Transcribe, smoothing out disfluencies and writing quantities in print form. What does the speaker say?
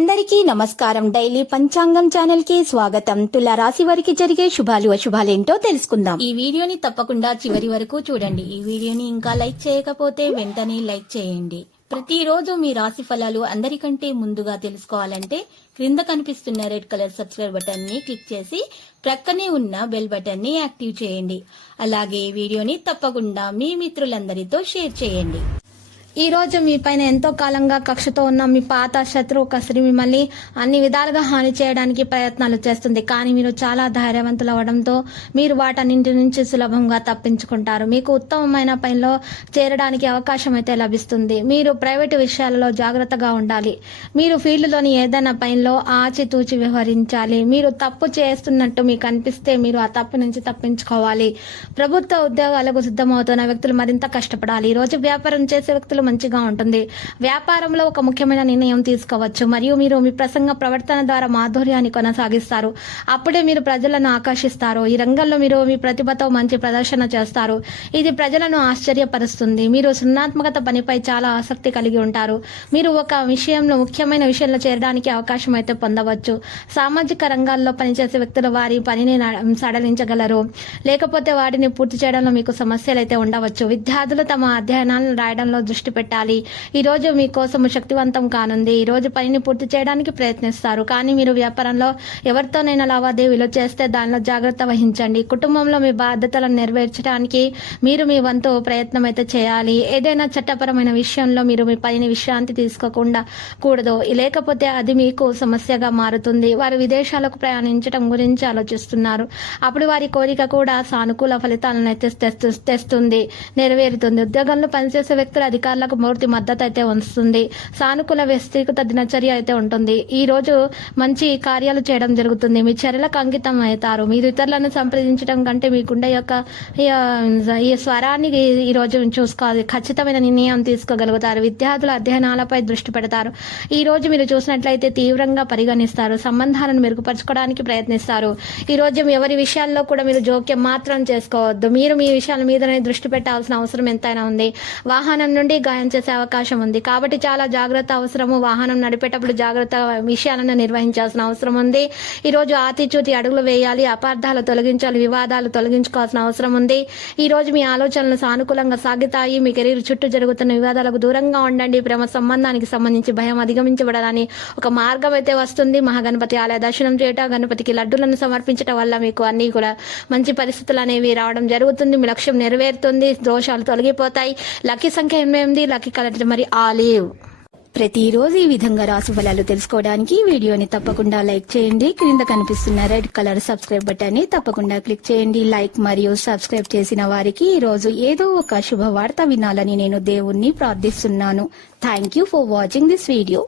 అందరికీ నమస్కారం. డైలీ పంచాంగం ఛానల్ కి స్వాగతం. తుల రాశి వారికి జరిగే శుభాలు అశుభాలేంటో తెలుసుకుందాం. ఈ వీడియోని తప్పకుండా చివరి వరకు చూడండి. ఈ వీడియోని ఇంకా లైక్ చేయకపోతే వెంటనే లైక్ చేయండి. ప్రతిరోజు మీ రాశి ఫలాలు అందరికంటే ముందుగా తెలుసుకోవాలంటే క్రింద కనిపిస్తున్న రెడ్ కలర్ సబ్స్క్రైబ్ బటన్ ని క్లిక్ చేసి ప్రక్కనే ఉన్న బెల్ బటన్ ని యాక్టివ్ చేయండి. అలాగే ఈ వీడియోని తప్పకుండా మీ మిత్రులందరితో షేర్ చేయండి. ఈ రోజు మీ పైన ఎంతో కాలంగా కక్షతో ఉన్న మీ పాత శత్రువు కసిరి మిమ్మల్ని అన్ని విధాలుగా హాని చేయడానికి ప్రయత్నాలు చేస్తుంది. కానీ మీరు చాలా ధైర్యవంతులు అవడంతో మీరు వాటన్నింటి నుంచి సులభంగా తప్పించుకుంటారు. మీకు ఉత్తమమైన పనిలో చేరడానికి అవకాశం అయితే లభిస్తుంది. మీరు ప్రైవేటు విషయాలలో జాగ్రత్తగా ఉండాలి. మీరు ఫీల్డ్లోని ఏదైనా పనిలో ఆచితూచి వ్యవహరించాలి. మీరు తప్పు చేస్తున్నట్టు మీకు అనిపిస్తే మీరు ఆ తప్పు నుంచి తప్పించుకోవాలి. ప్రభుత్వ ఉద్యోగాలకు సిద్ధమవుతున్న వ్యక్తులు మరింత కష్టపడాలి. ఈ రోజు వ్యాపారం చేసే వ్యక్తులు మంచిగా ఉంటుంది. వ్యాపారంలో ఒక ముఖ్యమైన నిర్ణయం తీసుకోవచ్చు మరియు మీరు మీ ప్రసంగ ప్రవర్తన ద్వారా మాధుర్యాన్ని కొనసాగిస్తారు. అప్పుడే మీరు ప్రజలను ఆకర్షిస్తారు. ఈ రంగంలో మీరు మీ ప్రతిభతో మంచి ప్రదర్శన చేస్తారు. ఇది ప్రజలను ఆశ్చర్యపరుస్తుంది. మీరు సృజనాత్మకత పనిపై చాలా ఆసక్తి కలిగి ఉంటారు. మీరు ఒక విషయంలో ముఖ్యమైన విషయంలో చేరడానికి అవకాశం అయితే పొందవచ్చు. సామాజిక రంగాల్లో పనిచేసే వ్యక్తులు వారి పనిని సడలించగలరు, లేకపోతే వాటిని పూర్తి చేయడంలో మీకు సమస్యలు అయితే ఉండవచ్చు. విద్యార్థులు తమ అధ్యయనాలను రాయడంలో దృష్టి పెట్టాలి. ఈ రోజు మీకోసం శక్తివంతం కానుంది. ఈ రోజు పనిని పూర్తి చేయడానికి ప్రయత్నిస్తారు. కానీ మీరు వ్యాపారంలో ఎవరితోనైనా లావాదేవీలు చేస్తే దానిలో జాగ్రత్త వహించండి. కుటుంబంలో మీ బాధ్యతలను నెరవేర్చడానికి మీరు మీ వంతు ప్రయత్నం అయితే చేయాలి. ఏదైనా చట్టపరమైన విషయంలో మీరు మీ పనిని విశ్రాంతి తీసుకోకుండా కూడదు, లేకపోతే అది మీకు సమస్యగా మారుతుంది. వారు విదేశాలకు ప్రయాణించడం గురించి ఆలోచిస్తున్నారు. అప్పుడు వారి కోరిక కూడా సానుకూల ఫలితాలను అయితే తెస్తుంది, నెరవేరుతుంది. ఉద్యోగంలో పనిచేసే వ్యక్తులు అధికారులకు పూర్తి మద్దతు అయితే వస్తుంది. సానుకూల వ్యక్తిగత దినచర్య అయితే ఉంటుంది. ఈ రోజు మంచి కార్యాలు చేయడం జరుగుతుంది. మీ చర్యలకు అంకితం అవుతారు. మీరు ఇతరులను సంప్రదించడం కంటే మీ గుండె యొక్క ఈ స్వరాన్ని ఈ రోజు చూసుకోవాలి. ఖచ్చితమైన నిర్ణయం తీసుకోగలుగుతారు. విద్యార్థుల అధ్యయనాలపై దృష్టి పెడతారు. ఈ రోజు మీరు చూసినట్లయితే తీవ్రంగా పరిగణిస్తారు. సంబంధాలను మెరుగుపరచుకోవడానికి ప్రయత్నిస్తారు. ఈ రోజు ఎవరి విషయాల్లో కూడా మీరు జోక్యం మాత్రం చేసుకోవద్దు. మీరు మీ విషయాల మీదనే దృష్టి పెట్టాల్సిన అవసరం ఎంతైనా ఉంది. వాహనం నుండి గాయం చేసే అవకాశం ఉంది కాబట్టి చాలా జాగ్రత్త అవసరము. వాహనం నడిపేటప్పుడు జాగ్రత్త విషయాలను నిర్వహించాల్సిన అవసరం ఉంది. ఈ రోజు ఆతిచూతి అడుగులు వేయాలి. అపార్థాలు తొలగించాలి. వివాదాలు తొలగించుకోవాల్సిన అవసరం ఉంది. ఈ రోజు మీ ఆలోచనలు సానుకూలంగా సాగుతాయి. మీ కెరీర్ చుట్టూ జరుగుతున్న వివాదాలకు దూరంగా ఉండండి. ప్రేమ సంబంధానికి సంబంధించి భయం అధిగమించబడాలని ఒక మార్గం అయితే వస్తుంది. మహాగణపతి ఆలయ దర్శనం చేయటం, గణపతికి లడ్డులను సమర్పించడం వల్ల మీకు అన్ని కూడా మంచి పరిస్థితులు అనేవి రావడం జరుగుతుంది. మీ లక్ష్యం నెరవేరుతుంది. దోషాలు తొలగిపోతాయి. లక్కీ సంఖ్య 88, లక్కీ కలర్ మరి ఆలివ్. ప్రతిరోజు ఈ విధంగా రాశి ఫలాలు తెలుసుకోవడానికి వీడియోని తప్పకుండా లైక్ చేయండి. క్రింద కనిపిస్తున్న రెడ్ కలర్ సబ్స్క్రైబ్ బటన్ ని తప్పకుండా క్లిక్ చేయండి. లైక్ మరియు సబ్స్క్రైబ్ చేసిన వారికి ఈ రోజు ఏదో ఒక శుభవార్త వినాలని నేను దేవుణ్ణి ప్రార్థిస్తున్నాను. Thank you for watching this video.